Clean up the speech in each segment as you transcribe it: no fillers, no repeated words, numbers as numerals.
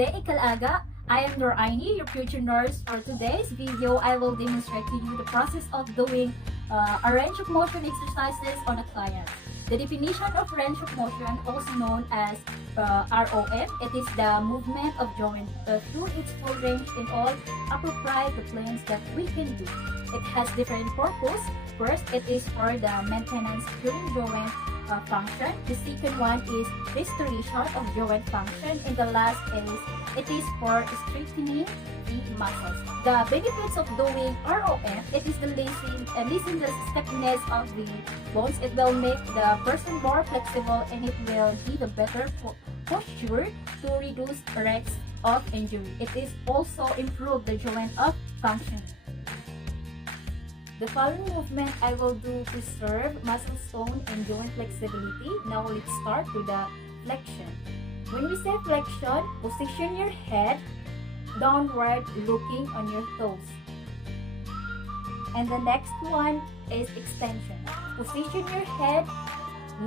day, Kalaga. I am Nor-ainie, your future nurse. For today's video, I will demonstrate to you the process of doing a range of motion exercises on a client. The definition of range of motion, also known as ROM, it is the movement of joint through its full range in all appropriate planes that we can do. It has different purpose. First, it is for the maintenance during joint function. The second one is restoration of joint function, and the last is it is for strengthening the muscles. The benefits of doing ROM, it is the lessen the stiffness of the bones. It will make the person more flexible, and it will give a better posture to reduce risks of injury. It is also improve the joint of function. The following movement I will do preserve muscle tone and joint flexibility. Now let's start with the flexion. When we say flexion, position your head downward looking on your toes. And the next one is extension. Position your head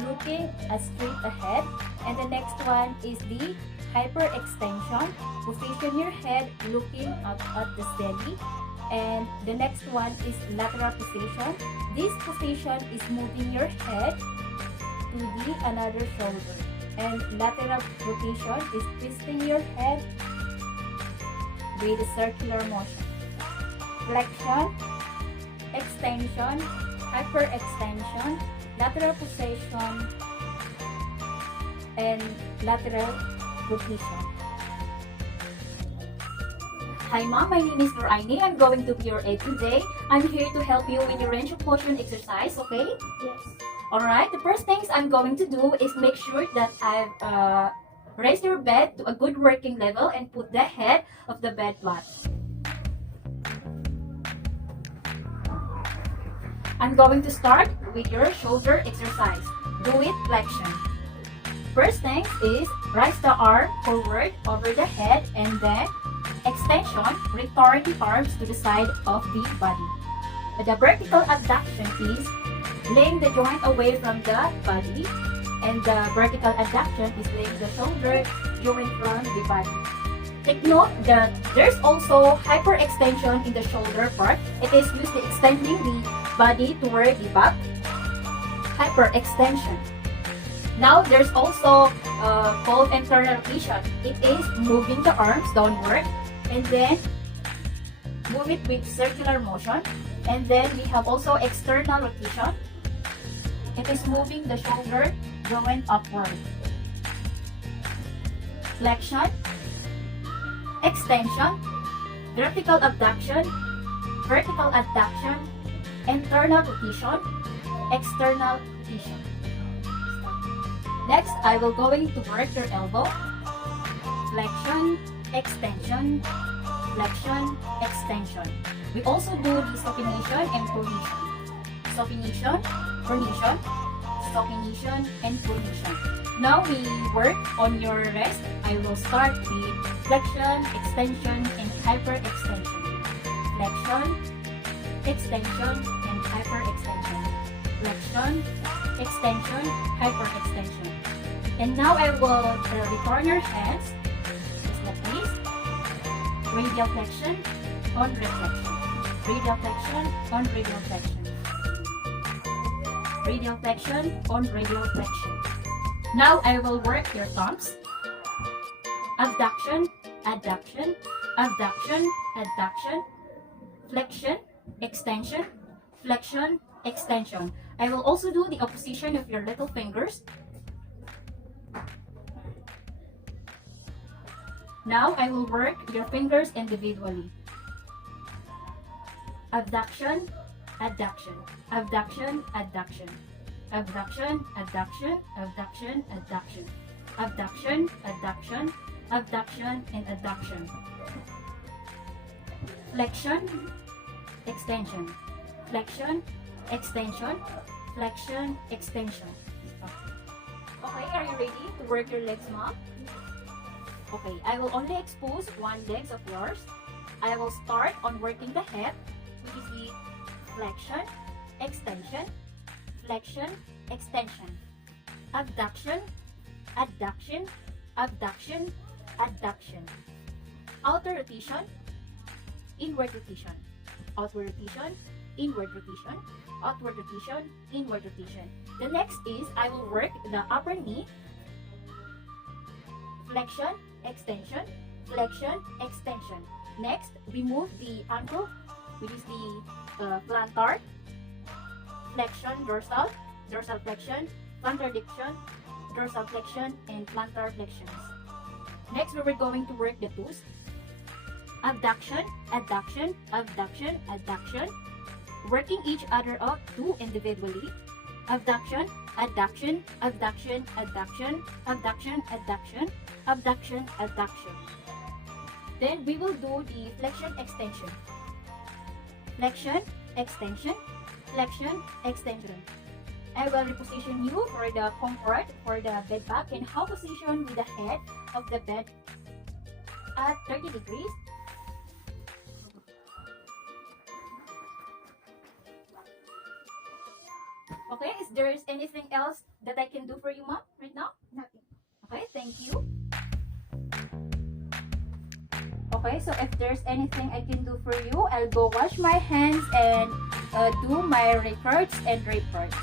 looking straight ahead. And the next one is the hyperextension. Position your head looking up at the steady. And the next one is lateral position. This position is moving your head to the another shoulder. And lateral rotation is twisting your head with a circular motion. Flexion, extension, hyperextension, lateral position, and lateral rotation. Hi mom, my name is Nor-ainie. I'm going to be your aide today. I'm here to help you with your range of motion exercise, okay? Yes. Alright, the first things I'm going to do is make sure that I've raised your bed to a good working level and put the head of the bed flat. I'm going to start with your shoulder exercise. Do it flexion. First thing is raise the arm forward over the head, and then extension, return the arms to the side of the body. The vertical abduction is laying the joint away from the body, and the vertical adduction is laying the shoulder joint from the body. Take note that there's also hyperextension in the shoulder part. It is used to extending the body toward the back. Hyperextension. Now there's also called internal rotation. It is moving the arms downward and then move it with circular motion. And then we have also external rotation. It is moving the shoulder joint upward. Flexion, extension, vertical abduction, internal rotation, external rotation. Next, I will going to work your elbow. Flexion, extension, flexion, extension. We also do the supination and pronation. Supination, pronation, supination, and pronation. Now we work on your wrist. I will start with flexion, extension, and hyperextension. Flexion, extension, and hyperextension. Flexion, extension, hyperextension. And now I will return your hands just like this. Radial flexion on reflection. Radial flexion on radial flexion. Radial flexion on radial flexion. Now I will work your thumbs. Abduction, adduction, abduction, adduction, flexion, extension, flexion, extension. I will also do the opposition of your little fingers. Now I will work your fingers individually. Abduction, adduction, abduction, adduction, abduction, adduction, abduction, adduction, abduction, adduction, abduction, and adduction. Flexion, extension, flexion, extension, flexion, extension. Okay, are you ready to work your legs, mom? Okay, I will only expose one leg of yours. I will start on working the head, which is the flexion, extension, flexion, extension, abduction, adduction, abduction, adduction. Outer rotation, inward rotation. Outward rotation, inward rotation. Outward rotation, inward rotation. The next is I will work the upper knee. Flexion, extension, flexion, extension. Next, remove the ankle, which is the plantar. Flexion, dorsal, dorsal flexion, plantar flexion, dorsal flexion, and plantar flexions. Next, we were going to work the toes. Abduction, adduction, abduction, adduction. Working each other out two individually. Abduction, adduction, abduction, adduction, abduction, adduction, abduction, adduction. Then we will do the flexion extension. Flexion, extension, flexion, extension. I will reposition you for the comfort for the bed back and how position with the head of the bed at 30 degrees. Okay, is there anything else that I can do for you, Mom, right now? Nothing. Okay, thank you. Okay, so if there's anything I can do for you, I'll go wash my hands and do my reports and reports.